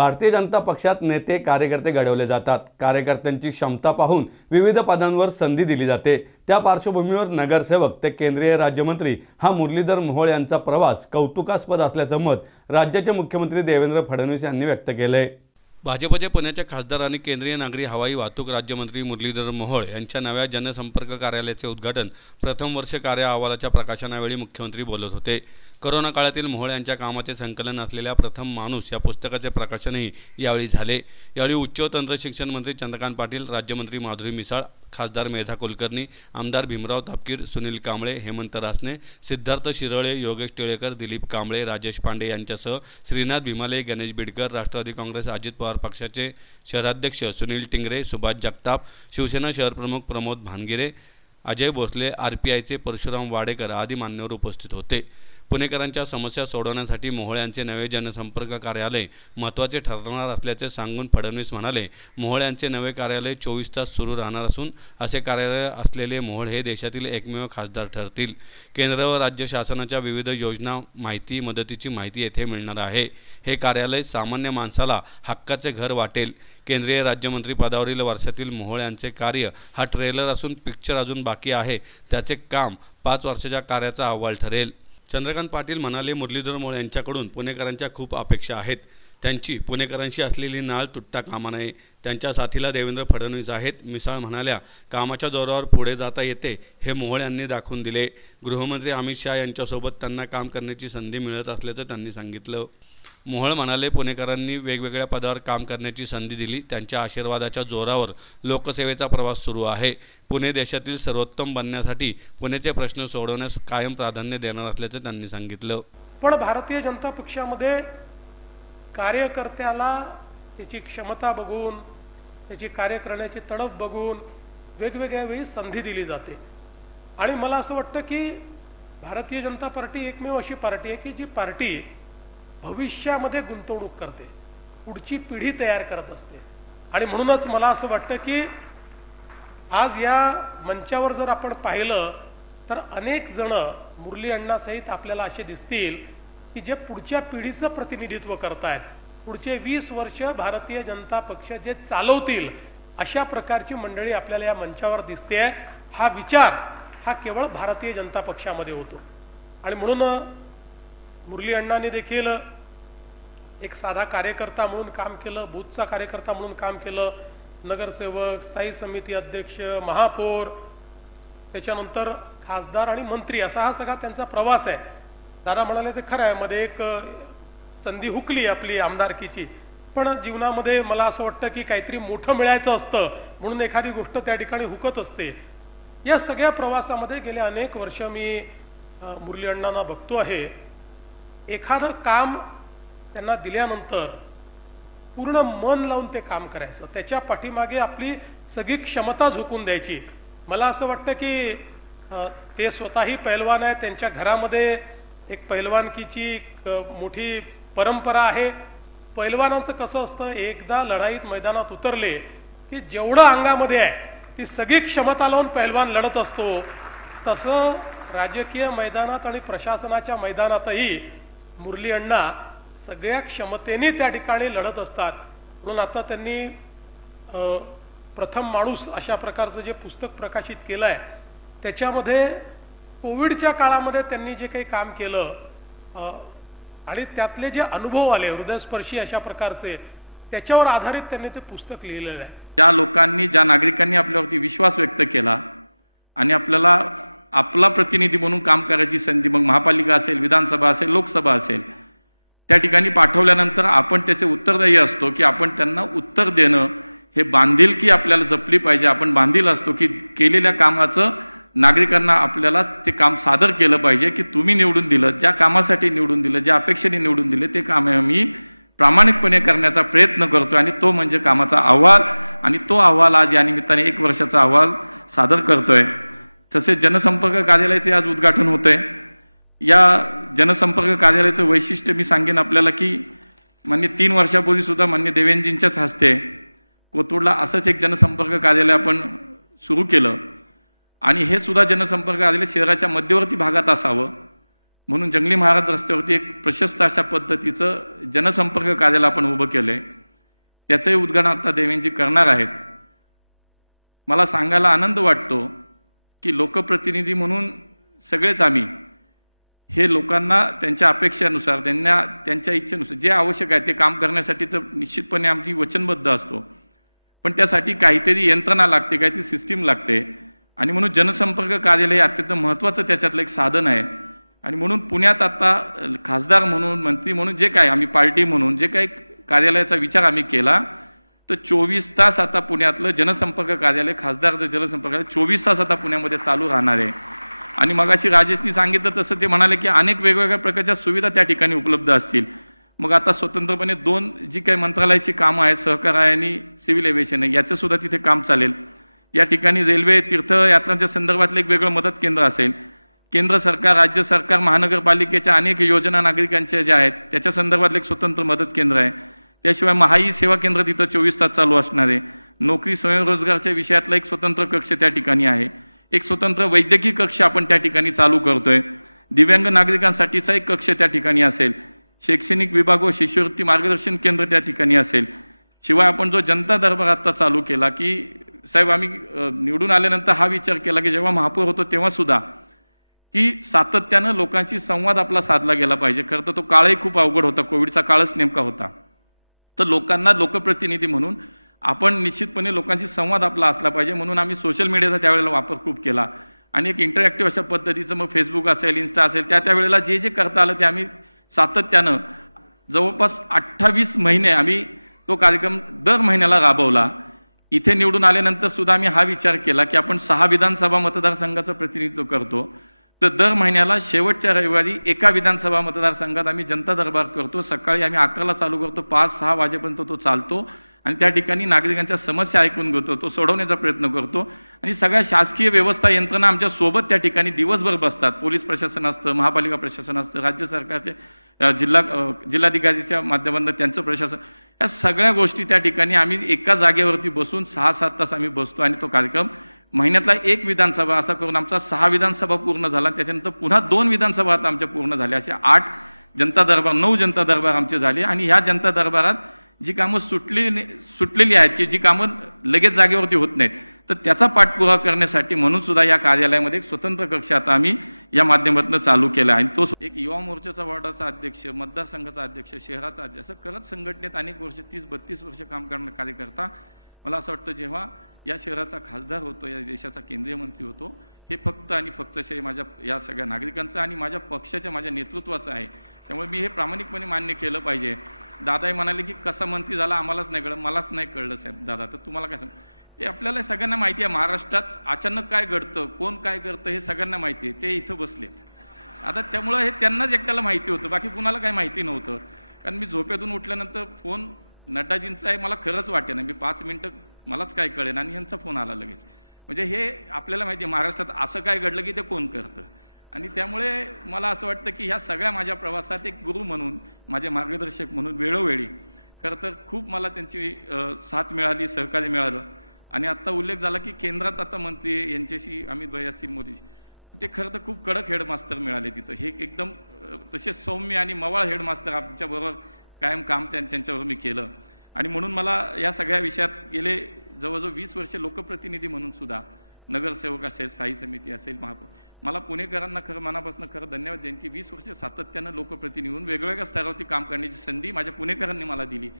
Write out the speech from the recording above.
भारतीय जनता पक्षात नेते कार्यकर्ते घडवले जातात। कार्यकर्त्यांची क्षमता पाहून विविध पदांवर संधी दिली जाते। त्या पार्श्वभूमीवर नगरसेवक ते केंद्रीय राज्यमंत्री हा मुरलीधर मोहोळ यांचा प्रवास कौतुकास्पद असल्याचं मत राज्याचे मुख्यमंत्री देवेंद्र फडणवीस यांनी व्यक्त केले। भाजपचे पुण्याचे खासदार आणि केंद्रीय नागरी हवाई वाहतूक राज्यमंत्री मुरलीधर मोहोळ यांच्या नव्या जनसंपर्क कार्यालयाचे उद्घाटन प्रथम वर्ष कार्य अहवालाच्या प्रकाशनावेळी मुख्यमंत्री बोलत होते। कोरोना काळातील मोहोळ यांच्या कामाचे संकलन असलेल्या प्रथम माणूस या पुस्तकाचे प्रकाशनही यावेळी झाले। यावेळी उच्च व तंत्र शिक्षण मंत्री चंद्रकांत पाटील, राज्यमंत्री माधुरी मिसाळ, खासदार मेधा कुलकर्णी, आमदार भीमराव तापकीर, सुनील कांबळे, हेमंत रासने, सिद्धार्थ शिरोळे, योगेश टिळेकर, दिलीप कांबळे, राजेश पांडे यांच्यासह श्रीनाथ भीमाले, गणेश बिडकर, राष्ट्रवादी काँग्रेस अजित पवार पक्षाचे शहराध्यक्ष सुनील टिंगरे, सुभाष जगताप, शिवसेना शहर प्रमुख प्रमोद भानगिरे, अजय भोसले, आरपीआयचे परशुराम वाडेकर आदी मान्यवर उपस्थित होते। पुणेकरांच्या समस्या सोडवण्यासाठी मोहोळ यांचे नवे जनसंपर्क कार्यालय महत्त्वाचे ठरणार असल्याचे सांगून फडणवीस म्हणाले, मोहोळ यांचे नवे कार्यालय 24 तास सुरू राहणार असून असे कार्यालय असलेले मोहोळ हे देशातील एकमेव खासदार ठरतील। केंद्र व राज्य शासनाच्या विविध योजना, माहिती, मदतीची माहिती येथे मिळणार आहे। हे कार्यालय सामान्य माणसाला हक्काचे घर वाटेल। केंद्रीय राज्यमंत्री पदावरील वर्षातील मोहोळ यांचे कार्य हा ट्रेलर असून पिक्चर अजून बाकी आहे। त्याचे काम 5 वर्षाच्या कार्याचा अहवाल ठरेल। चंद्रकांत पाटील म्हणाले, मुरलीधर मोहोळ यांच्याकडून पुणेकरांच्या खूप अपेक्षा आहेत। त्यांची पुणेकरांशी असलेली नाळ तुटता कामा नये। त्यांच्या साथीला देवेंद्र फडणवीस आहेत। मिसाळ म्हणाल्या, कामाच्या जोरावर पुढे जाता येते हे मोहोळ यांनी दाखवून दिले। गृहमंत्री अमित शहा यांच्यासोबत त्यांना काम करण्याची संधी मिळत असल्याचं त्यांनी सांगितलं। मोहोळ म्हणाले, पुणेकरांनी वेगवेगळ्या पदावर काम करण्याची संधी दिली। त्यांच्या आशीर्वादाच्या जोरावर लोकसेवेचा प्रवास सुरू आहे। पुणे देशातील सर्वोत्तम बनण्यासाठी पुण्याचे प्रश्न सोडवण्यास कायम प्राधान्य देणार असल्याचं त्यांनी सांगितलं। पण भारतीय जनता पक्षामध्ये कार्यकर्त्याला त्याची क्षमता बघून, त्याची कार्य करण्याची तडफ बघून वेगवेगळ्या वेळी संधी दिली जाते। आणि मला असं वाटतं की भारतीय जनता पार्टी एकमेव अशी पार्टी आहे की जी पार्टी भविष्यामध्ये गुंतवणूक करते, पुढची पिढी तयार करत असते। आणि म्हणूनच मला असं वाटतं की आज या मंचावर जर आपण पाहिलं तर अनेक जण मुरली अण्णासहित आपल्याला असे दिसतील की जे पुढच्या पिढीचं प्रतिनिधित्व करतायत, पुढचे 20 वर्ष भारतीय जनता पक्ष जे चालवतील अशा प्रकारची मंडळी आपल्याला या मंचावर दिसते। हा विचार हा केवळ भारतीय जनता पक्षामध्ये होतो। आणि म्हणून मुरली अण्णांनी देखील एक साधा कार्यकर्ता म्हणून काम केलं, बूथचा कार्यकर्ता म्हणून काम केलं, नगरसेवक, स्थायी समिती अध्यक्ष, महापौर, त्याच्यानंतर खासदार आणि मंत्री असा हा सगळा त्यांचा प्रवास आहे। दादा म्हणाले ते खरं आहे, मध्ये एक संधी हुकली आपली आमदारकीची, पण जीवनामध्ये मला असं वाटतं की काहीतरी मोठं मिळायचं असतं म्हणून एखादी गोष्ट त्या ठिकाणी हुकत असते। या सगळ्या प्रवासामध्ये गेले अनेक वर्ष मी मुरली अण्णांना बघतो आहे। एखादं काम त्यांना दिल्यानंतर पूर्ण मन लावून ते काम करायचं, त्याच्या पाठीमागे आपली सगळी क्षमता झोकून द्यायची। मला असं वाटतं की ते स्वतःही पैलवान आहेत, त्यांच्या घरामध्ये एक पैलवानकीची मोठी परंपरा आहे। पैलवानांचं कसं असतं, एकदा लढाईत मैदानात उतरले की जेवढं अंगामध्ये आहे ती सगळी क्षमता लावून पैलवान लढत असतो। तसं राजकीय मैदानात आणि प्रशासनाच्या मैदानातही मुरली अण्णा सगळ्या क्षमतेने त्या ठिकाणी लढत असतात। म्हणून आता त्यांनी प्रथम माणूस अशा प्रकारचं जे पुस्तक प्रकाशित केलंय त्याच्यामध्ये कोविडच्या काळामध्ये त्यांनी जे काही काम केलं आणि त्यातले जे अनुभव आले हृदयस्पर्शी अशा प्रकारचे, त्याच्यावर आधारित त्यांनी ते पुस्तक लिहिलेलं आहे। ज्या लोकांनी, ज्या नागरिकांनी आपल्यावरती विश्वास व्यक्त केला आणि आपल्याला आपला प्रतिनिधी म्हणून काम करायची संधी, मग महापालिका असेल, विधानसभा असेल, लोकसभा असेल, त्या ठिकाणी पाठवल्यानंतर आपण त्याचे उत्तरदायी असतो की आपण त्यांना उत्तर देणं हे बांधिलकी आपल्याला जपली पाहिजे। आपण बांधील असतो की केलेल्या कामाचं नागरिकांना आपल्याला ते काम सादर केलं पाहिजे की तुम्ही निवडून दिलं, ज्या कामासाठी निवडून दिलं, ज्या अपेक्षेने निवडून दिले ते काम आम्ही प्रामाणिकपणे करण्याचा प्रयत्न करतो आणि तो म्हणजे कामाचा अहवाल। आणि तो अहवाल आज या निमित्ताने 1 वर्षाचा अहवाल सादर करतोय। तसेच जनसंपर्क कार्यालयाचे आज उद्घाटन होतंय। या जनसंपर्क कार्यालयाचं वैशिष्ट्य मी सांगेन आपल्याला की मान्य 3 वर्षापूर्वी सुद्धा मान्य देवेंजींच्याच हस्ते कोथरूडला असंच एक जनसंपर्क कार्यालय आपण सुरू केलं आणि हे सुद्धा जनसंपर्क कार्यालय शहराच्या मध्यवर्ती भागात असावं म्हणून जंगली महाराज रस्त्यावरती एक प्रशस्त अशा पद्धतीचं जनसंपर्क कार्यालय आपण उभं केलंय. त्याचंही उद्घाटन आता देवेंजी करणार आहेत. मला सांगायला आनंद वाटतो की लोकप्रतिनिधी म्हणून सगळेच आम्ही हे लोकांना त्यांच्या अपेक्षेनुसार, त्यांच्या इच्छेनुसार जे आवश्यक आहे ते काम करण्यासाठी तर निश्चितपणे आमची वचनबद्ध असतो. पण त्यासाठी काहीतरी यंत्रणा लागते, काहीतरी सिस्टीम लागते. आणि म्हणून जनसंपर्क कार्यालय हे अत्यंत महत्त्वाचं त्याच्यातलं एक साधन आहे. आणि म्हणून पुण्यात आता खासदार म्हणून, मंत्री म्हणून जे काय आम्ही पार्टी म्हणून जे काही कार्यालयाचा विचार आम्ही केला, तर 24 तास आता पुण्यातलं जनसंपर्क कार्यालय, खासदार जनसंपर्क कार्यालय 24 तास आता पुण्यामध्ये चालू राहणार आहे. आणि मगाशी राजेशनी सांगितलं तसं ते म्हणाले की अनेक वेगवेगळ्या प्रकारच्या सुविधा त्या ठिकाणी उपलब्ध असतील. मग आता स्वतंत्रपणे 2 जी काही मंत्रालयाची कामं आहेत, सहकार आहे आणि सिव्हिल एव्हिएशन आहे, याचं सुद्धा तिथे काम चालेल. या ठिकाणी रेल्वे तीर्थयात्रांच्या संदर्भातलं एक वेगळं मदत केंद्र असेल. केंद्र सरकार, राज्य सरकार, महानगरपालिकेच्या अनेक योजना नागरिकांच्या ज्या आहेत त्याच्या संदर्भातलं एक स्वतंत्र मदत केंद्र आहे. त्याशिवाय महाई सेवा केंद्र तिथं 24 तास चालू असणार आहे. नोकरी स्वयंरोजगारच्या विषयातला एक स्वतंत्र कक्ष त्या ठिकाणी आहे. एक स्वतंत्र वैद्यकीय कक्ष आपण त्या ठिकाणी चालू करतोय. दिव्यांग नागरिकांसाठीचा एक कक्ष त्या ठिकाणी असेल. शैक्षणिक विभाग व शिष्यवृत्ती मार्गदर्शन केंद्र त्या ठिकाणी असेल. शिवाय आपण जो जनता दरबार आता चालू केला की साहेब, आम्ही निवडून आल्यानंतर हा विचार केला की जेव्हा महापौर होतो तेव्हा सुद्धा की सातत्यानं लोकांशी संवाद आपला साधला गेला पाहिजे. खरं तर तो काळही खूप अवघड होता, कोविडचा काळच नेमका होता. तर लोकांना लोकप्रतिनिधी म्हणून आपण निश्चितपणे लोकांशी संवाद आपला असला पाहिजे. म्हणून आम्ही सोशल मीडियाचा त्यावेळेला वापर खूप केला आणि एक इंटरॅक्टिव्ह अशा पद्धतीचं मग फेसबुक असेल, इन्स्टा असेल, त्यावेळेला जे जे करता आलं ते आम्ही सातत्यानं जवळपास 28 महिने आम्ही तो कार्यक्रम दर महिन्याला राबवला. इथे निवडून आल्यानंतर सुद्धा आम्ही हा विचार केला की आपण 6 विधानसभा मतदारसंघाचं प्रतिनिधित्व करतो, तर दर महिन्याला शेवटच्या रविवारी एका विधानसभा मतदारसंघात आम्ही जनता दरबार करतो. सकाळी आम्ही 11ला चालू करतो, 5-6 वाजेपर्यंत तो चालतो आणि त्या ठिकाणी नागरिकांच्या समस्या ऐकून घेतो, तो सोडवण्याचा प्रयत्न करतो. आणि सगळ्या शासकीय व्यवस्था यंत्रणा आमच्या सोबत त्या ठिकाणी दिवसभर बसतात. पोलीस प्रशासन असतं, महापालिका प्रशासन असतं, राज्य सरकारचे जिल्हाधिकारीच्या माध्यमातून त्यांचं प्रशासन, या सगळ्या गोष्टी त्या ठिकाणी आम्ही एका जागेवरती बसून 6-7 तास आम्ही बसतो आणि तो कार्यक्रम महिन्यातला 1 विधानसभा असा करून आमचा 6 विधानसभा पूर्ण झाला. त्याच्यानंतर पुन्हा 2 विधानसभा आता आमच्या पूर्ण झाल्या. अशा 8 जनता दरबार, 9 जनता दरबार आमचे झाले. आणि ह्या जनता दरबारात जी कामं सुटलेली आहेत की जी कामं लगेच जागेवरती होत नाहीत, तर त्याचा पाठपुरावा करण्यासाठी म्हणून सुद्धा या कार्यालयामध्ये एक स्वतंत्र कक्ष आता आम्ही या माध्यमातून चालू केला. आणि तो एक युवा मोर्चाचा वॉर्डाचा अध्यक्ष, मतदारसंघाचा अध्यक्ष, शहराचा अध्यक्ष, असं करत संघटनेत अनेक वर्ष 30-32 वर्ष काम करणारा कार्यकर्ता. मला असं वाटतं जेव्हा या शहराचा खासदार होतो, या देशाचा केंद्रीय मंत्री होतो, हे फक्त आणि फक्त श्रेय माझ्या या सगळ्या नागरिकांचं आणि माझ्या पक्षाच्या, माझ्या नेतृत्वाचं आहे. त्यामुळे मी हे प्रामाणिकपणे मान्य केलं पाहिजे. दादाही म्हणाले की कसा मंत्री झाला आम्हालाच नाही कळलं. मलाच नाही कळलं साहेब दादा, तर तुम्हाला काय सांग, हे आपल्याला सगळ्यांना माहिती आहे. महाराष्ट्रात अचानक काय घडतं, कोण काय करतं हे सगळ्यांना माहिती आहे. ते इथं बसलेत आता, त्यामुळं हे त्यांनाच एकट्याला माहिती होतं, बाकी कुणाला काही माहिती नव्हतं. कारण मी झोपेतून उठल्यानंतर फोन नड्डाजींचा आहे मला खरंच वाटे ना, मी 5 मिनिटं मलाच काय कळेन आणि यांचा फोन आला लगेच. म्हणजे हे आपल्याला माहिती आहे महाराष्ट्रात असं काय घडलं की ते कोण करतं. आणि त्यामुळे मला असं वाटतं की ह्या सगळ्या माझ्या प्रवासात एक गुरु म्हणून, माझे मार्गदर्शक म्हणून वेळोवेळी खरं तर खूप मला त्यांची साथ मिळाली, सहकार्य मिळालं. आणि आता उल्लेख झाला की केंद्रात आता मंत्री यांच्याशी अमित भाई असतील, मोदीजी, ते खरं तर खूप कडक हेडमास्टर मिळाले तिथं. हे एकदम तसे सौम्य आणि मवाळ हेडमास्टर आमच्याबरोबर कायम काम त्यांच्यावर मी केलं. आणि म्हणून मला या सगळ्या विषयात गेले जवळजवळ 20 वर्ष लोकप्रतिनिधी म्हणून सुद्धा, नगरसेवक असेल, स्थायी समिती असेल, महापौर, मला पुणेकरांना खरं मनापासून खरं धन्यवाद देईन की 20 वर्ष सातत्यानं लोकप्रतिनिधी म्हणून वेगवेगळ्या स्तरावरती काम करण्याची संधी माझ्या पुणेकरांनी मला दिली.